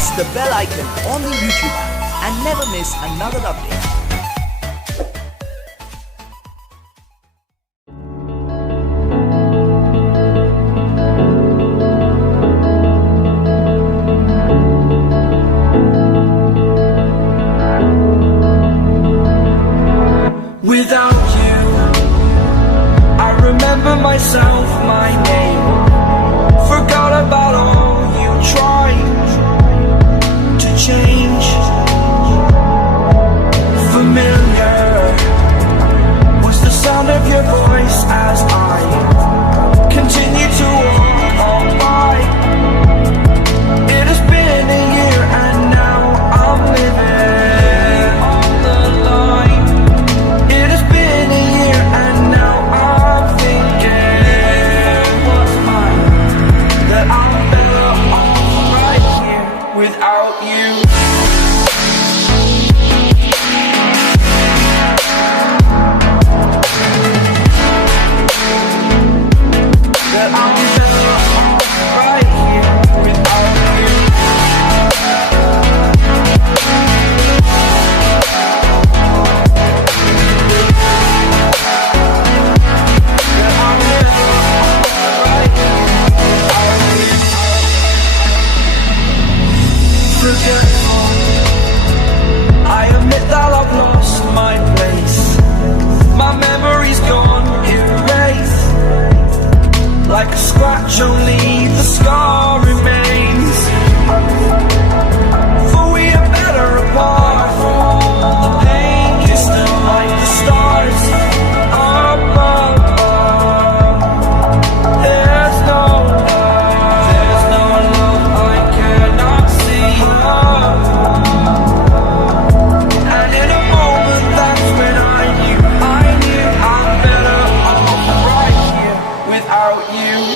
press the bell icon on the YouTube app and never miss another update. Without you, I remember myself, my name. Forgot about all you tried to change. Familiar was the sound of your voice as I continue to walk on by. It has been a year and now I'm living on the line. It has been a year and now I'm thinking what's mine, that I'm better off right here without you. That I'm better off right here without you. That I'm better off right here without you. Forgetful, I admit that I've lost my place. My memory's gone erased. Like a scratch, only the scar remains. For we are better apart from all the pain. You're still like the stars above. There's no love I cannot see. And in a moment, that's when I knew I'm better off right here without you.